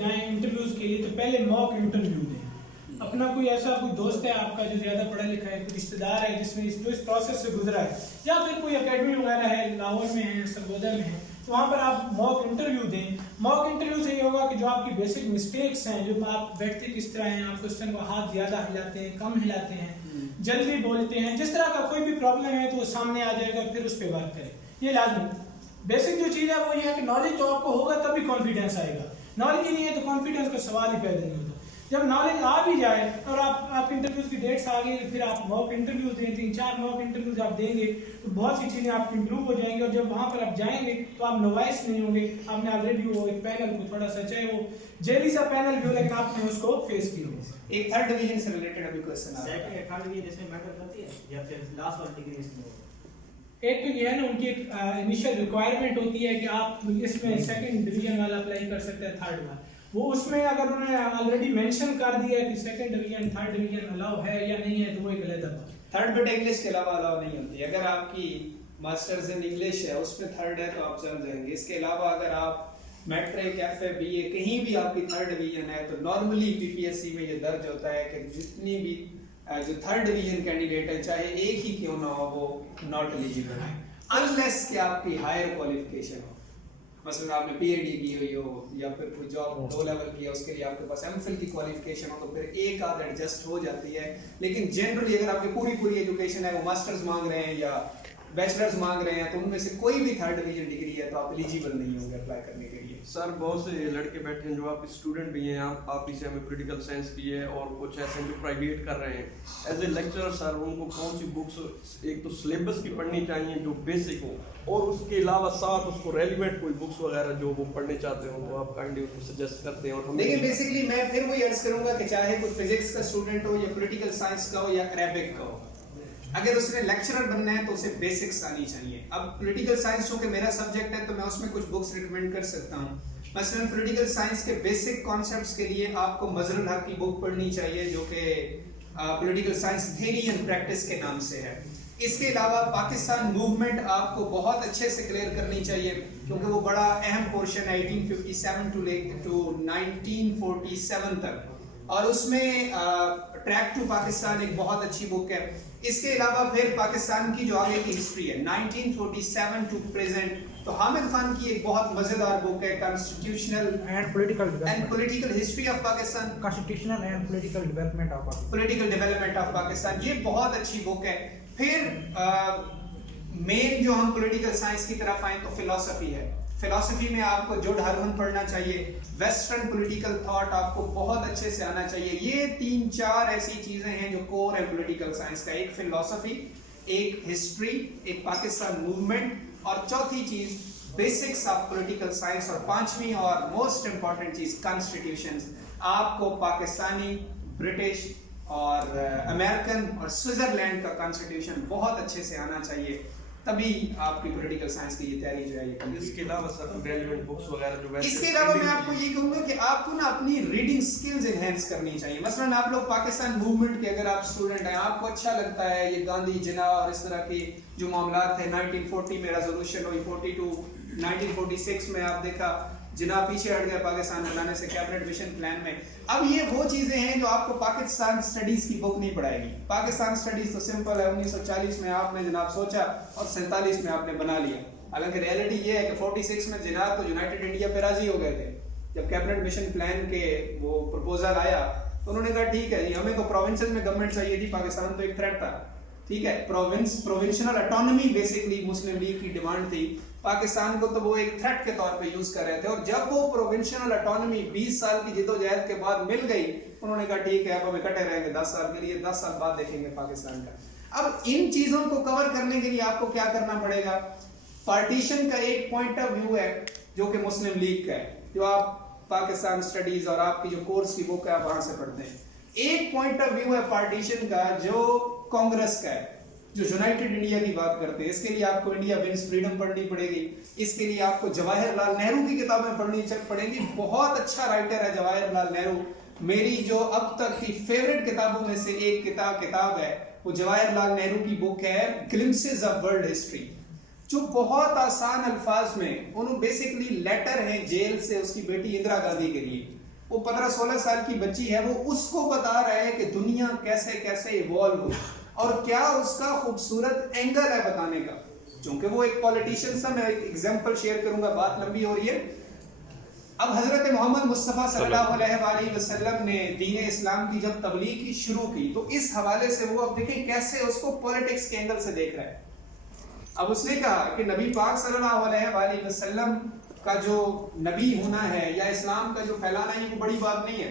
जाएं इंटरव्यूज के लिए तो पहले मॉक इंटरव्यू दें। अपना कोई ऐसा कोई दोस्त है आपका जो ज़्यादा पढ़ा लिखा है, कोई रिश्तेदार है जिसमें जो इस प्रोसेस से गुजरा है, या फिर कोई एकेडमी वगैरह है, लाहौर में है, सरगोदा में है, तो वहाँ पर आप मॉक इंटरव्यू दें। मॉक इंटरव्यू से ये होगा कि जो आपकी बेसिक मिस्टेक्स हैं, जो आप बैठते किस तरह हैं, आप क्वेश्चन को हाथ ज़्यादा हिलाते हैं, कम हिलाते हैं, जल्दी बोलते हैं, जिस तरह का कोई भी प्रॉब्लम है तो वो सामने आ जाएगा, फिर उस पर बात करें। ये लाजमी बेसिक जो चीज़ है वो ये है कि नॉलेज तो आपको होगा तभी कॉन्फिडेंस आएगा। नॉलेज ही नहीं है तो कॉन्फिडेंस का सवाल ही पैदा नहीं होता। जब नॉलेज आ भी जाए और आप इंटरव्यूज की डेट्स आ गई, फिर आप मॉक इंटरव्यूज दें, 3-4 मॉक इंटरव्यूज आप देंगे तो बहुत सी चीज़ें आपकी इंप्रूव हो जाएंगी। और जब वहाँ पर आप जाएंगे तो आप नॉइस नहीं होंगे। आपने ऑलरेडी वो एक पैनल को थोड़ा सा, चाहे वो जेली सा पैनल भी हो, लेकिन आपने उसको फेस किया हो। एक थर्ड डिवीजन से रिलेटेड अभी क्वेश्चन आ रहा है, सेकंड थर्ड डिवीजन इसमें मैटर करती है या फिर लास्ट वाली डिग्री इसमें होगा? एक तो ये है ना, उनकी एक इनिशियल रिक्वायरमेंट होती है कि आप इसमें सेकंड डिवीजन वाला अप्लाई कर सकते हैं, थर्ड वाला। वो उसमें अगर उन्होंने ऑलरेडी मेंशन कर दिया कि second division third division allow है या नहीं है तो वो एक गलत बात है। थर्ड बेटा इंग्लिश के अलावा अलाउ नहीं होती। अगर आपकी मास्टर्स इन इंग्लिश है उसमें थर्ड है तो आप चल जाएंगे। इसके अलावा अगर आप मैट्रिक, एफए, बीए कहीं भी आपकी थर्ड डिवीजन है तो नॉर्मली पीपीएससी में ये दर्ज होता है कि जितनी भी जो थर्ड डिवीजन कैंडिडेट है, चाहे एक ही क्यों ना हो, वो नॉट एलिजिबल है अनलेस कि आपकी हायर क्वालिफिकेशन हो। मसलन आपने पीएचडी की हुई हो या फिर कोई जॉब लो लेवल की है, उसके लिए आपके पास एमफिल की क्वालिफिकेशन हो तो फिर एक आध एडजस्ट हो जाती है। लेकिन जनरली अगर आपकी पूरी एजुकेशन है, वो मास्टर्स मांग रहे हैं या बैचलर्स मांग रहे हैं, तो उनमें से कोई भी थर्ड डिवीजन डिग्री है तो आप एलिजिबल नहीं होंगे अप्लाई करने के लिए। सर बहुत से लड़के बैठे हैं जो आप स्टूडेंट भी हैं, आप इसे हमें पॉलिटिकल साइंस की है और कुछ ऐसे हैं जो प्राइवेट कर रहे हैं। एज ए लेक्चरर सर उनको कौन सी बुक्स, एक तो सिलेबस की पढ़नी चाहिए जो बेसिक हो, और उसके अलावा साथ उसको रेलिवेंट कोई बुक्स वगैरह जो वो पढ़ने चाहते हो तो आप काइंडली उनको सजेस्ट करते हैं। और देखिए बेसिकली मैं फिर वही अर्ज करूंगा कि चाहे कोई फिजिक्स का स्टूडेंट हो या पॉलिटिकल साइंस का हो या अरेबिक का हो, अगर उसने लेक्चरर बनना है तो उसे बेसिक्स आनी चाहिए। अब पॉलिटिकल साइंस चूंकि मेरा सब्जेक्ट है तो मैं उसमें कुछ बुक्स रिकमेंड कर सकता हूँ। मसलन पॉलिटिकल साइंस के बेसिक कॉन्सेप्ट्स के लिए आपको मजरुल हक की बुक पढ़नी चाहिए जो कि political science theory and practice के नाम से है। इसके अलावा पाकिस्तान मूवमेंट आपको बहुत अच्छे से क्लियर करनी चाहिए क्योंकि वो बड़ा अहम पोर्शन है 1857 टू 1947 तक, और उसमें ट्रैक टू पाकिस्तान एक बहुत अच्छी बुक है। इसके अलावा फिर पाकिस्तान की जो आगे की हिस्ट्री है 1947 टू प्रेजेंट, तो हामिद खान की एक बहुत मजेदार बुक है constitutional and political history of Pakistan, constitutional and political development of Pakistan. ये बहुत अच्छी बुक है। फिर मेन जो हम पॉलिटिकल साइंस की तरफ आए तो फिलॉसफी है। फिलॉसफी में आपको जुड हरवन पढ़ना चाहिए, वेस्टर्न पॉलिटिकल थॉट आपको बहुत अच्छे से आना चाहिए। ये 3-4 ऐसी चीजें हैं जो कोर है पॉलिटिकल साइंस का, एक फिलॉसफी, एक हिस्ट्री, एक पाकिस्तान मूवमेंट, और चौथी चीज बेसिक्स ऑफ पॉलिटिकल साइंस, और पांचवी और मोस्ट इंपॉर्टेंट चीज कॉन्स्टिट्यूशंस। आपको पाकिस्तानी, ब्रिटिश और अमेरिकन और स्विट्जरलैंड का कॉन्स्टिट्यूशन बहुत अच्छे से आना चाहिए, तभी आपकी पॉलिटिकल साइंस की ये तैयारी जो है ये कंप्लीट। इसके अलावा सर रेलेवेंट बुक्स वगैरह जो वैसे, इसके अलावा मैं आपको ये कहूंगा कि आपको ना अपनी रीडिंग स्किल्स एनहेंस करनी चाहिए। मसलन आप लोग पाकिस्तान मूवमेंट के अगर आप स्टूडेंट हैं, आपको अच्छा लगता है ये गांधी, जिन्ना और इस तरह के जो मामला थे, 1940 में रेजोल्यूशन हुई, 42 1946 में आप देखा जिन्ना पीछे हट गया पाकिस्तान बनाने से कैबिनेट मिशन प्लान में। अब ये वो चीजें हैं जो आपको पाकिस्तान स्टडीज की बुक नहीं पढ़ाएगी। पाकिस्तान स्टडीज तो सिंपल है, 1940 में आपने जनाब सोचा और 47 में आपने बना लिया। हालांकि रियलिटी ये है कि 46 में जनाब तो यूनाइटेड इंडिया पे राजी हो गए थे। जब कैबिनेट मिशन प्लान के वो प्रपोजल आया तो उन्होंने कहा ठीक है जी, हमें तो प्रोविंसेस में गवर्नमेंट चाहिए थी, पाकिस्तान तो एक थ्रेट था, ठीक है। प्रोविंशियल ऑटोनॉमी बेसिकली मुस्लिम लीग की डिमांड थी, पाकिस्तान को तो वो एक थ्रेट के तौर पे यूज कर रहे थे। और जब वो प्रोविंशियल ऑटोनॉमी 20 साल की जिद्दोजहद के बाद मिल गई, उन्होंने कहा ठीक है अब हम इकट्ठे रहेंगे 10 साल के लिए, 10 साल बाद देखेंगे पाकिस्तान का। अब इन चीजों को कवर करने के लिए आपको क्या करना पड़ेगा, पार्टीशन का एक पॉइंट ऑफ व्यू है जो कि मुस्लिम लीग का है, जो आप पाकिस्तान स्टडीज और आपकी जो कोर्स की बुक है आप वहां से पढ़ते हैं। एक पॉइंट ऑफ व्यू है पार्टीशन का जो कांग्रेस का है, जो यूनाइटेड इंडिया की बात करते हैं। इसके लिए आपको इंडिया विंस फ्रीडम पढ़नी पड़ेगी, इसके लिए आपको जवाहरलाल नेहरू की किताबें पढ़नी पड़ेंगी। बहुत अच्छा राइटर है जवाहरलाल नेहरू, मेरी जो अब तक की फेवरेट किताबों में से एक किताब है वो जवाहरलाल नेहरू की बुक है ग्लिम्पसेस ऑफ वर्ल्ड हिस्ट्री, जो बहुत आसान अल्फाज में उन्होंने बेसिकली लेटर है जेल से उसकी बेटी इंदिरा गांधी के लिए, वो 15-16 साल की बच्ची है, वो उसको बता रहा है कि दुनिया कैसे कैसे इवॉल्व हुई और क्या उसका खूबसूरत एंगल है बताने का। क्योंकि वो एक पॉलिटिशियन था, मैं एक एग्जांपल शेयर करूंगा, बात लंबी हो रही है। अब हजरत मोहम्मद मुस्तफ़ा सल्लल्लाहु अलैहि वसल्लम ने दीन इस्लाम की जब तबलीग की शुरू की, तो इस हवाले से वो अब देखें कैसे उसको पॉलिटिक्स के एंगल से देख रहा है। अब उसने कहा कि नबी पाक सल्लल्लाहु अलैहि वसल्लम का जो नबी होना है या इस्लाम का जो फैलाना है, ये बड़ी बात नहीं है।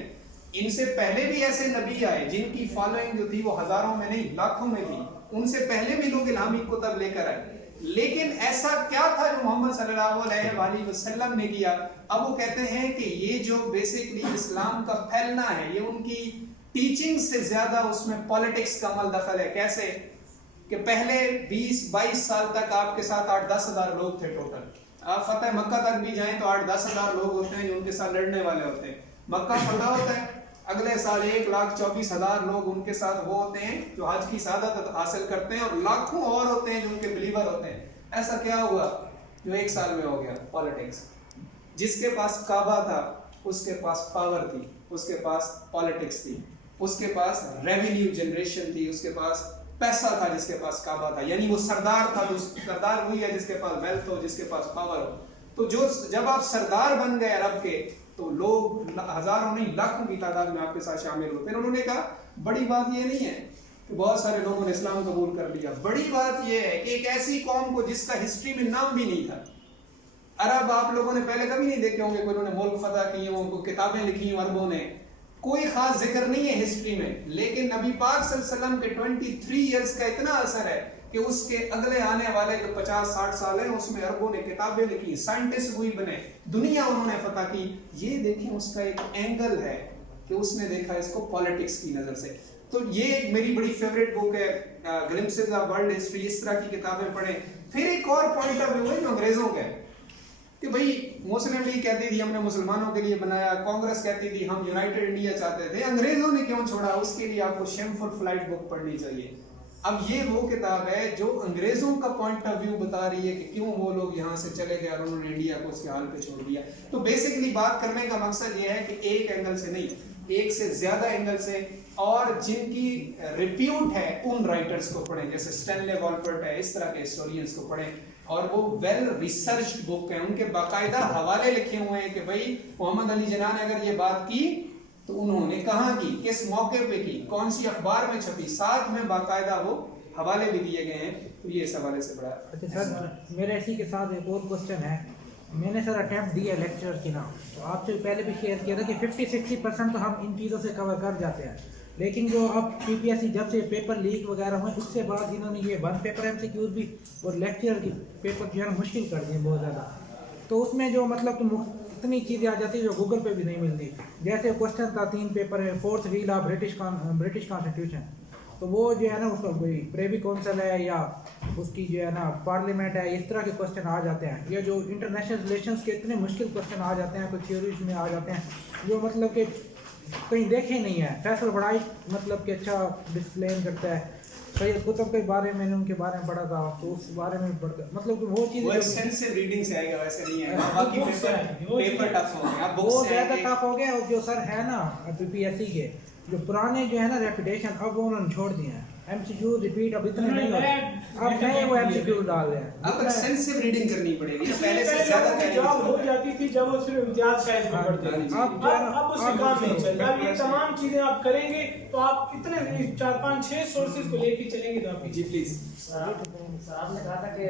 इनसे पहले भी ऐसे नबी आए जिनकी फॉलोइंग जो थी वो हजारों में नहीं लाखों में थी, उनसे पहले भी लोग इल्हामी कुतब लेकर आए, लेकिन ऐसा क्या था जो मोहम्मद सल्लल्लाहु अलैहि वसल्लम ने किया। अब वो कहते हैं कि ये जो बेसिकली इस्लाम का फैलना है, ये उनकी टीचिंग से ज्यादा उसमें पॉलिटिक्स का अमल दखल है। कैसे कि पहले 20-22 साल तक आपके साथ 8-10 हजार लोग थे टोटल। आप फतेह मक्का तक भी जाएं तो 8-10 हजार लोग होते हैं जो उनके साथ लड़ने वाले होते हैं। मक्का फतह होता है, अगले साल 1,24,000 लोग उनके साथ वो होते हैं जो हज की सादत हासिल करते हैं, और लाखों और होते हैं जो उनके बिलीवर होते हैं। ऐसा क्या हुआ जो एक साल में हो गया? पॉलिटिक्स। जिसके पास काबा था उसके पास पावर थी, उसके पास पॉलिटिक्स थी, उसके पास रेवेन्यू जनरेशन थी, उसके पास पैसा था जिसके पास काबा था, यानी वो सरदार था। तो सरदार वही है जिसके पास वेल्थ हो, जिसके पास पावर हो। तो जो जब आप सरदार बन गए अरब के, तो लोग हजारों नहीं लाखों की तादाद में आपके साथ शामिल हुए। फिर उन्होंने कहा बड़ी बात ये नहीं है कि बहुत सारे लोगों ने इस्लाम कबूल कर लिया, बड़ी बात ये है कि एक ऐसी कौम को जिसका हिस्ट्री में नाम भी नहीं था। अरब आप लोगों ने पहले कभी नहीं देखे होंगे, कोई उन्होंने मुल्क फतह किए हों, उनको किताबें लिखी हों अरबों ने, कोई खास जिक्र नहीं है हिस्ट्री में। लेकिन नबी पाक सल्लल्लाहु अलैहि वसल्लम के 23 इयर्स का इतना असर है कि उसके अगले आने वाले जो 50-60 साल हैं उसमें अरबों ने किताबें लिखी, साइंटिस्ट हुई बने, दुनिया उन्होंने फतह की। ये देखें उसका एक एंगल है कि उसने देखा इसको पॉलिटिक्स की नजर से। तो ये एक मेरी बड़ी फेवरेट बुक है, ग्लिम्पसेस ऑफ वर्ल्ड हिस्ट्री। इस तरह की किताबें पढ़ें। फिर एक और पॉइंट ऑफ व्यू है जो अंग्रेजों का है कि भाई मुस्लिम लीग कहती थी हमने मुसलमानों के लिए बनाया, कांग्रेस कहती थी हम यूनाइटेड इंडिया चाहते थे, अंग्रेजों ने क्यों छोड़ा? उसके लिए आपको शेमफुल फ्लाइट बुक पढ़नी चाहिए। अब ये वो किताब है जो अंग्रेजों का पॉइंट ऑफ व्यू बता रही है कि क्यों वो लोग यहाँ से चले गए और उन्होंने इंडिया को उसके हाल पे छोड़ दिया। तो बेसिकली बात करने का मकसद ये है कि एक एंगल से नहीं, एक से ज्यादा एंगल से, और जिनकी रिप्यूट है उन राइटर्स को पढ़ें, जैसे स्टैनले वॉलपर्ट है, इस तरह के हिस्टोरियंस को पढ़ें। और वो वेल रिसर्च्ड बुक है, उनके बाकायदा हवाले लिखे हुए हैं कि भाई मोहम्मद अली जिन्ना ने अगर ये बात की तो उन्होंने कहाँ की, किस मौके पे की, कौन सी अखबार में छपी, साथ में बाकायदा वो हवाले भी दिए गए हैं। तो ये इस हवाले से बड़ा। अच्छा सर, मेरे इसी के साथ एक और क्वेश्चन है। मैंने सर अटैम्प्ट दिया लेक्चर की ना, तो आपसे पहले भी शेयर किया था कि 50-60% तो हम इन चीज़ों से कवर कर जाते हैं, लेकिन जो अब PPSC जब से पेपर लीक वगैरह हुए उसके बाद इन्होंने ये 1 पेपर MCQs भी और लेक्चर की पेपर जो है मुश्किल कर दिए बहुत ज़्यादा। तो उसमें जो मतलब तो इतनी चीज़ें आ जाती है जो गूगल पे भी नहीं मिलती। जैसे क्वेश्चन था 3 पेपर है, 4th reel of British constitution, तो वो जो है ना उसका कोई प्रेवी काउंसिल है या उसकी जो है ना पार्लियामेंट है, इस तरह के क्वेश्चन आ जाते हैं। या जो इंटरनेशनल रिलेशंस के इतने मुश्किल क्वेश्चन आ जाते हैं, कुछ थ्योरीज में आ जाते हैं जो मतलब कि कहीं देखे नहीं है। फैसल बड़ा ही मतलब कि अच्छा डिस्प्लेन करता है। सैयद कुतुब के बारे में, उनके बारे में पढ़ा था, तो उस बारे में पढ़ता मतलब कि वो चीज़ वो एक्सटेंसिव रीडिंग से आएगा, वैसे नहीं आएगा। बाकी पेपर टफ हो गया, अब वो ज़्यादा टफ हो गया। और जो सर है ना PPSC के जो पुराने जो है ना रेपुटेशन, अब वो उन्होंने छोड़ दिए हैं। MCQ रिपीट अब इतने नहीं होते, अब नए वो MCQ डाल रहे हैं। अब एक्सटेंसिव रीडिंग करनी पड़ेगी, पहले से ज्यादा पहले जॉब हो जाती थी जब वो सिर्फ इम्तियाज शायद में पढ़ते थे। अब उससे काम नहीं चलता। अब ये तमाम चीजें आप करेंगे तो आप इतने 4-5-6 सोर्सेज को लेके चलेंगे तो आपकी। जी प्लीज। सर आपने कहा था कि